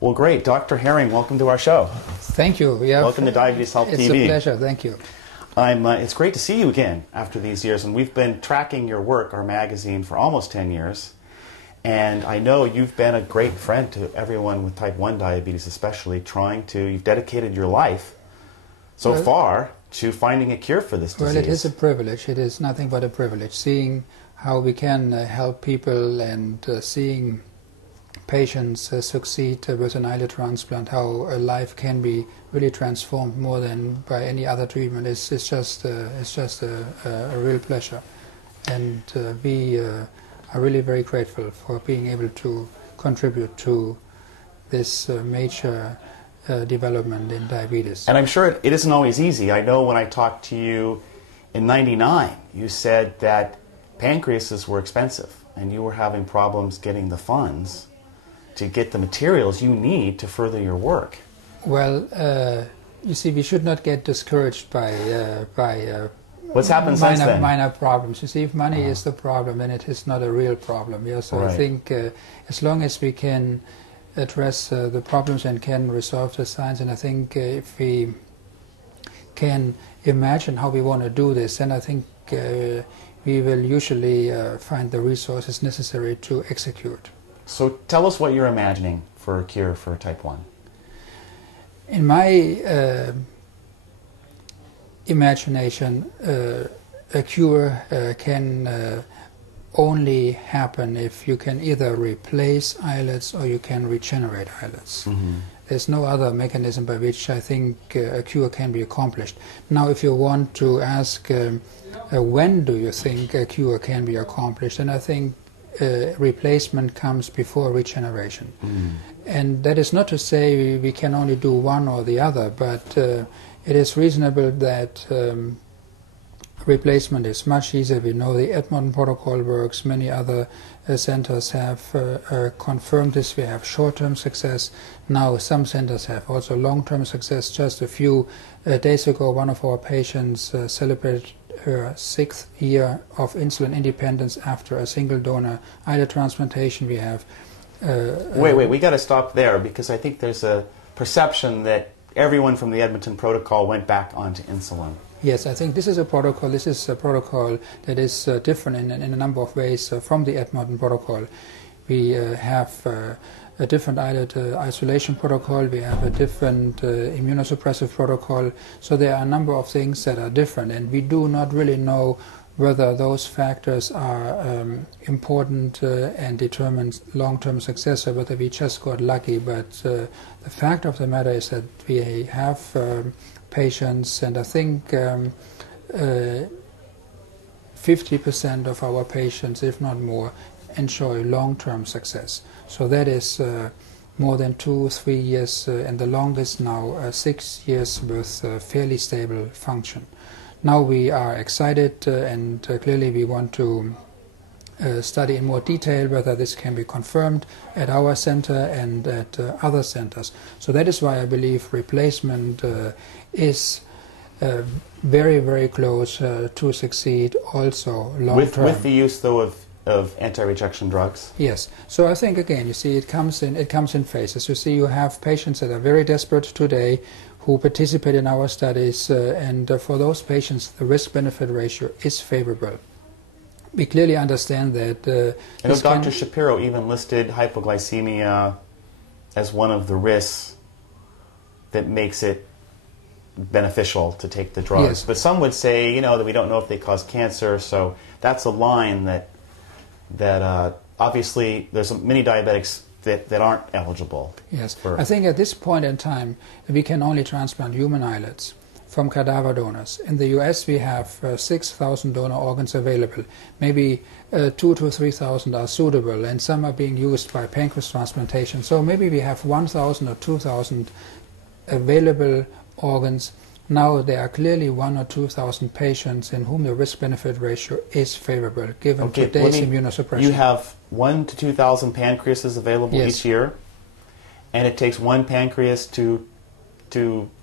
Well, great. Dr. Herring, welcome to our show. Thank you. Welcome to Diabetes Health TV. It's a pleasure. Thank you. It's great to see you again after these years, and we've been tracking your work, our magazine, for almost 10 years. And I know you've been a great friend to everyone with type 1 diabetes, especially you've dedicated your life so far to finding a cure for this disease. Well, it is a privilege. It is nothing but a privilege. Seeing how we can help people and seeing patients succeed with an islet transplant, how a life can be really transformed more than by any other treatment, it's just a real pleasure. And we are really very grateful for being able to contribute to this major development in diabetes. And I'm sure it isn't always easy. I know when I talked to you in '99, you said that pancreases were expensive and you were having problems getting the funds to get the materials you need to further your work. Well, you see, we should not get discouraged by what's happened since then? Minor problems. You see, if money is the problem, then it is not a real problem. Yeah? So right. I think as long as we can address the problems and can resolve the science, and I think if we can imagine how we want to do this, then I think we will usually find the resources necessary to execute. So tell us what you're imagining for a cure for type 1. In my imagination, a cure can only happen if you can either replace islets or you can regenerate islets. Mm-hmm. There's no other mechanism by which I think a cure can be accomplished. Now, if you want to ask when do you think a cure can be accomplished, then I think replacement comes before regeneration. Mm. And that is not to say we can only do one or the other, but it is reasonable that replacement is much easier. We know the Edmonton protocol works. Many other centers have confirmed this. We have short-term success. Now some centers have also long-term success. Just a few days ago, one of our patients celebrated her 6th year of insulin independence after a single donor islet transplantation. We have wait, we got to stop there, because I think there's a perception that everyone from the Edmonton protocol went back onto insulin. Yes, I think this is a protocol. This is a protocol that is different in a number of ways from the Edmonton protocol. We have a different islet isolation protocol. We have a different immunosuppressive protocol. So there are a number of things that are different, and we do not really know whether those factors are important and determine long-term success, or whether we just got lucky. But the fact of the matter is that we have patients, and I think 50% of our patients, if not more, enjoy long-term success. So that is more than 2-3 years, and the longest now 6 years with fairly stable function. Now we are excited, and clearly we want to study in more detail whether this can be confirmed at our center and at other centers. So that is why I believe replacement is very, very close to succeed also long-term. With the use, though, of anti-rejection drugs? Yes. So I think, again, you see, it comes in phases. You see, you have patients that are very desperate today who participate in our studies, and for those patients, the risk-benefit ratio is favorable. We clearly understand that... I know Dr. Shapiro even listed hypoglycemia as one of the risks that makes it beneficial to take the drugs. Yes. But some would say, you know, that we don't know if they cause cancer, so that's a line that obviously there's many diabetics that aren't eligible. Yes, I think at this point in time we can only transplant human islets from cadaver donors. In the US we have 6,000 donor organs available. Maybe 2,000 to 3,000 are suitable, and some are being used by pancreas transplantation. So maybe we have 1,000 or 2,000 available organs. Now there are clearly 1,000 or 2,000 patients in whom the risk-benefit ratio is favorable, given today's immunosuppression. You have 1,000 to 2,000 pancreases available each year, and it takes one pancreas to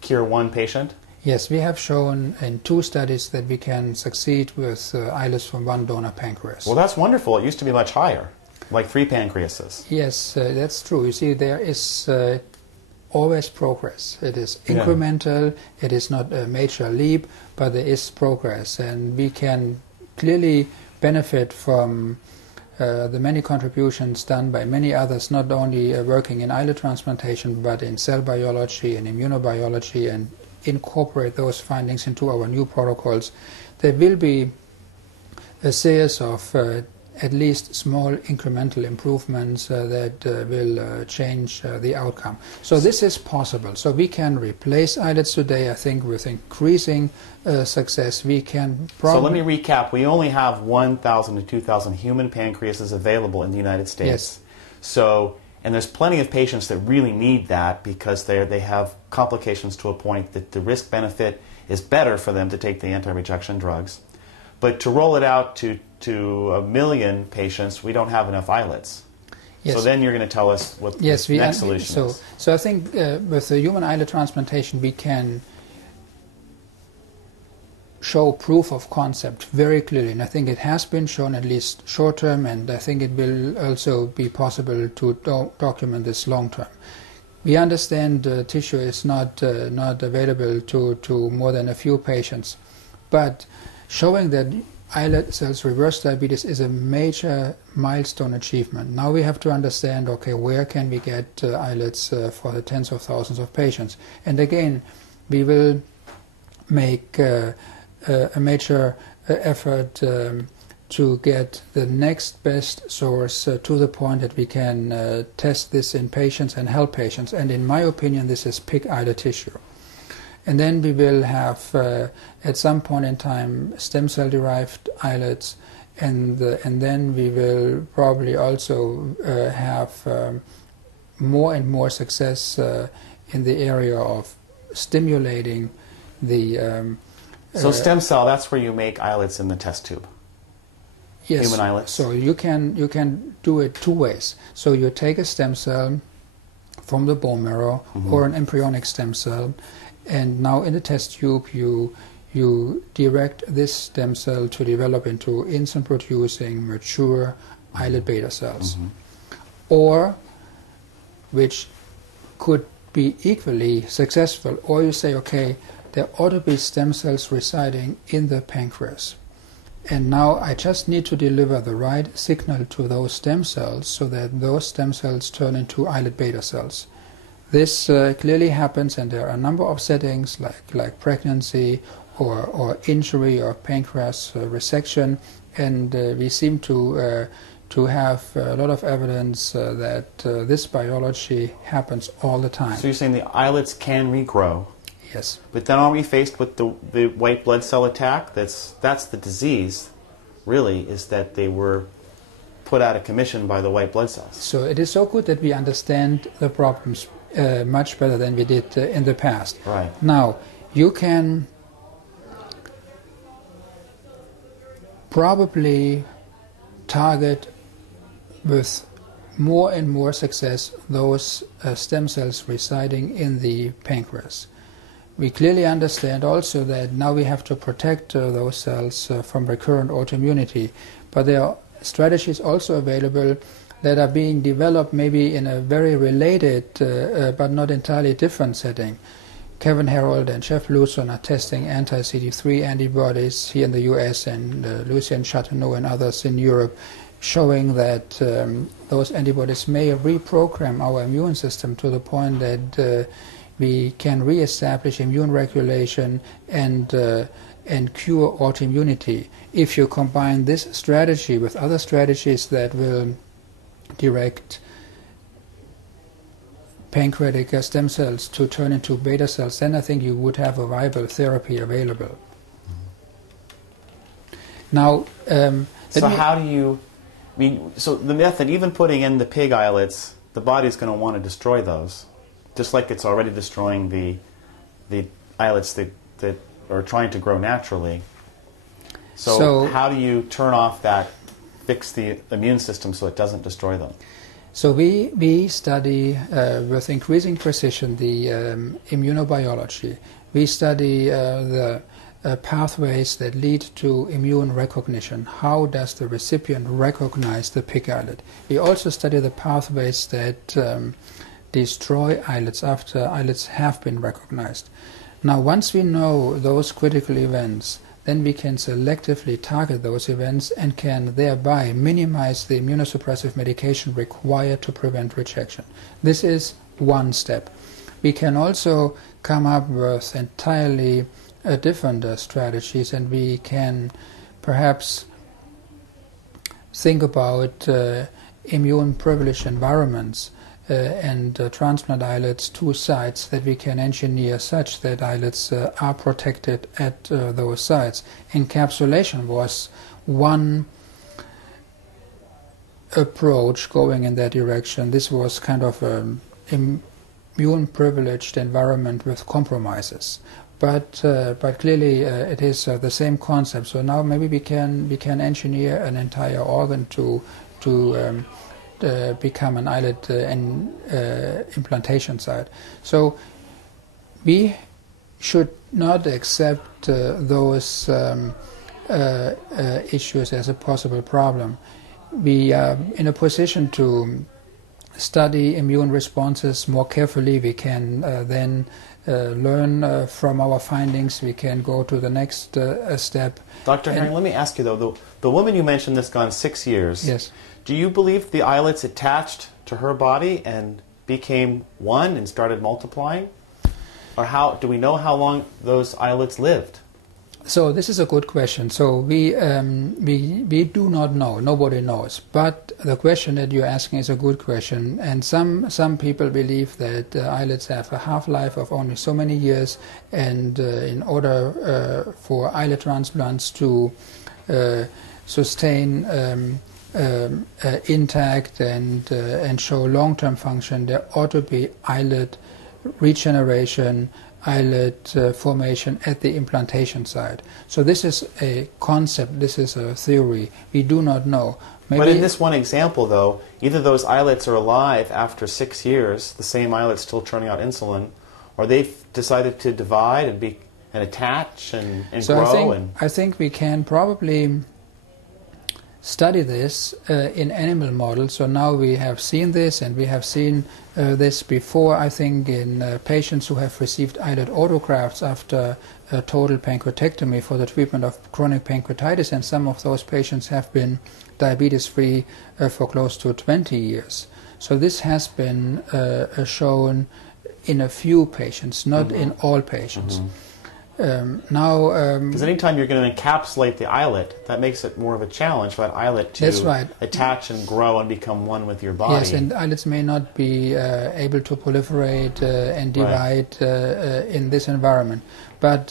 cure one patient? Yes, we have shown in 2 studies that we can succeed with islets from one donor pancreas. Well, that's wonderful. It used to be much higher. like 3 pancreases. Yes, that's true. You see, there is always progress. It is incremental, it is not a major leap, but there is progress, and we can clearly benefit from the many contributions done by many others, not only working in islet transplantation, but in cell biology and immunobiology, and incorporate those findings into our new protocols. There will be a series of at least small incremental improvements that will change the outcome. So this is possible. So we can replace islets today, I think, with increasing success. We can So let me recap. We only have 1,000 to 2,000 human pancreases available in the United States. Yes. So, and there's plenty of patients that really need that because they have complications to a point that the risk-benefit is better for them to take the anti-rejection drugs. But to roll it out to 1 million patients, we don't have enough islets. Yes. So then you're going to tell us what the next solution is. So I think with the human islet transplantation we can show proof of concept very clearly, and I think it has been shown at least short term, and I think it will also be possible to document this long term. We understand tissue is not available to more than a few patients, but showing that islet cells reverse diabetes is a major milestone achievement. Now we have to understand, okay, where can we get islets for the tens of thousands of patients? And again, we will make a major effort to get the next best source to the point that we can test this in patients and help patients. And in my opinion, this is pig islet tissue. And then we will have, at some point in time, stem cell-derived islets, and then we will probably also have more and more success in the area of stimulating the... so stem cell, that's where you make islets in the test tube? Yes. Human islets? So you can do it 2 ways. So you take a stem cell from the bone marrow or an embryonic stem cell, and now in the test tube you direct this stem cell to develop into insulin-producing mature islet beta cells. Or, which could be equally successful, or you say, okay, there ought to be stem cells residing in the pancreas, and now I just need to deliver the right signal to those stem cells so that those stem cells turn into islet beta cells. This clearly happens, and there are a number of settings like pregnancy or injury or pancreas resection, and we seem to have a lot of evidence that this biology happens all the time. So you're saying the islets can regrow? Yes. But then are we faced with the white blood cell attack? That's the disease, really, is that they were put out of commission by the white blood cells. So it is so good that we understand the problems much better than we did in the past. Right. Now, you can probably target with more and more success those stem cells residing in the pancreas. We clearly understand also that now we have to protect those cells from recurrent autoimmunity, but there are strategies also available that are being developed maybe in a very related but not entirely different setting. Kevin Herold and Jeff Luzon are testing anti-CD3 antibodies here in the US, and Lucien Chateauneau and others in Europe, showing that those antibodies may reprogram our immune system to the point that we can re-establish immune regulation and cure autoimmunity. If you combine this strategy with other strategies that will direct pancreatic stem cells to turn into beta cells, then I think you would have a viable therapy available. Now, so how do you... so the method, even putting in the pig islets, the body's going to want to destroy those, just like it's already destroying the islets that are trying to grow naturally. So how do you turn off that, fix the immune system so it doesn't destroy them? So we study with increasing precision the immunobiology. We study the pathways that lead to immune recognition. How does the recipient recognize the pig islet? We also study the pathways that destroy islets after islets have been recognized. Now, once we know those critical events, then we can selectively target those events and can thereby minimize the immunosuppressive medication required to prevent rejection. This is one step. We can also come up with entirely different strategies, and we can perhaps think about immune-privileged environments and transplant islets to sites that we can engineer such that islets are protected at those sites. Encapsulation was one approach going in that direction. This was kind of an immune-privileged environment with compromises. But clearly it is the same concept. So now maybe we can engineer an entire organ to become an islet implantation site. So we should not accept those issues as a possible problem. We are in a position to study immune responses more carefully. We can then learn from our findings. We can go to the next step. Dr. Herring, let me ask you though, the woman you mentioned that's gone 6 years, yes. Do you believe the islets attached to her body and became one and started multiplying? Or how do we know how long those islets lived? So this is a good question. So we do not know. Nobody knows. But the question that you're asking is a good question. And some people believe that islets have a half-life of only so many years, and in order for islet transplants to sustain intact and show long-term function, there ought to be islet regeneration, islet formation at the implantation site. So this is a concept, this is a theory. We do not know. Maybe, but in this one example, though, either those islets are alive after 6 years, the same islet still churning out insulin, or they've decided to divide and attach and so grow. I think we can probably study this in animal models. So now we have seen this, and we have seen this before, I think, in patients who have received islet autografts after a total pancreatectomy for the treatment of chronic pancreatitis, and some of those patients have been diabetes-free for close to 20 years. So this has been shown in a few patients, not in all patients. Because anytime you're going to encapsulate the islet, that makes it more of a challenge for that islet to attach and grow and become one with your body. Yes, and islets may not be able to proliferate and divide in this environment. But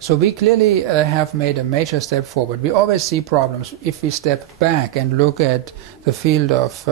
so we clearly have made a major step forward. We always see problems if we step back and look at the field of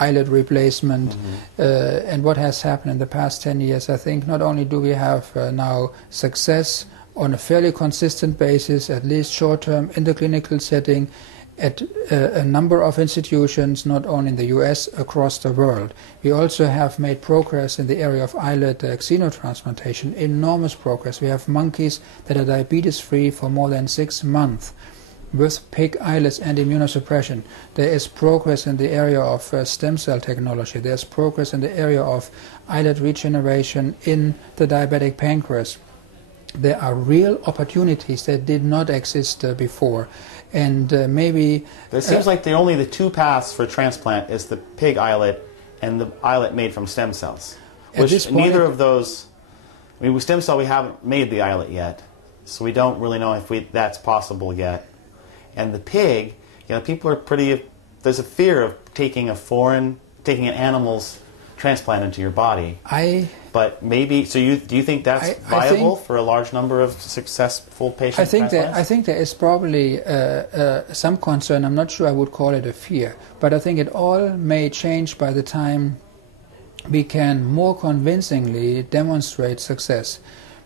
islet replacement and what has happened in the past 10 years. I think not only do we have now success on a fairly consistent basis, at least short-term in the clinical setting, at a number of institutions, not only in the US, across the world. We also have made progress in the area of islet xenotransplantation, enormous progress. We have monkeys that are diabetes-free for more than 6 months. With pig islets and immunosuppression. There is progress in the area of stem cell technology. There's progress in the area of islet regeneration in the diabetic pancreas. There are real opportunities that did not exist before. And maybe... It seems like only the two paths for transplant is the pig islet and the islet made from stem cells. Which neither of those... I mean, with stem cell we haven't made the islet yet. So we don't really know if that's possible yet. And the pig, people are there's a fear of taking an animal's transplant into your body. But maybe, do you think that's viable for a large number of successful patient transplants? I think there is probably some concern. I'm not sure I would call it a fear, but I think it all may change by the time we can more convincingly demonstrate success.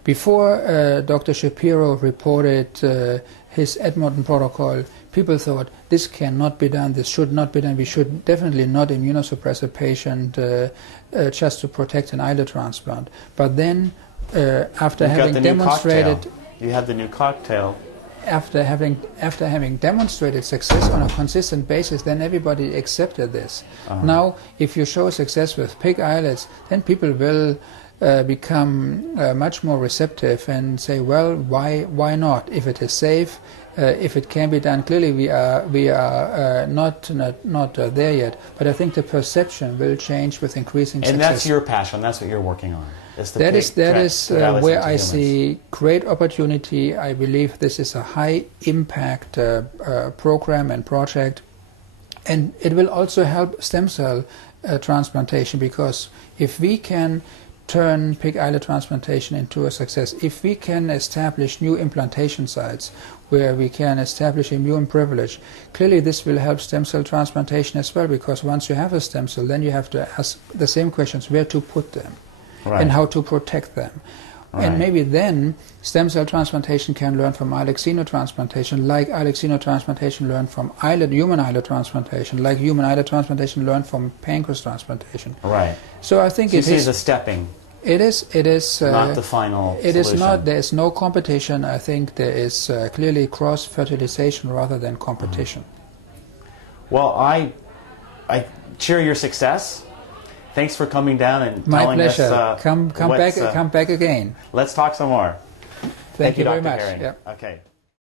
Before Dr. Shapiro reported his Edmonton protocol, people thought this cannot be done, this should not be done, we should definitely not immunosuppress a patient just to protect an islet transplant. But then, after having demonstrated... You have the new cocktail. After having demonstrated success on a consistent basis, then everybody accepted this. Now, if you show success with pig islets, then people will become much more receptive and say, well, why not? If it is safe, if it can be done. Clearly, we are not there yet, but I think the perception will change with increasing success. And that's your passion. That's what you're working on. That is where I see great opportunity. I believe this is a high impact program and project, and it will also help stem cell transplantation, because if we can turn pig islet transplantation into a success, if we can establish new implantation sites where we can establish immune privilege, clearly this will help stem cell transplantation as well, because once you have a stem cell, then you have to ask the same questions: where to put them, and how to protect them. And maybe then stem cell transplantation can learn from islet xenotransplantation, like islet xenotransplantation learned from human islet transplantation, like human islet transplantation learned from pancreas transplantation. Right. So I think it is a stepping. It is not the final It solution. is not. There is no competition. I think there is clearly cross-fertilization rather than competition. Well, I cheer your success. Thanks for coming down and My telling pleasure. us. Come back again. Let's talk some more. Thank you Dr. very much. Herring. Yep. Okay.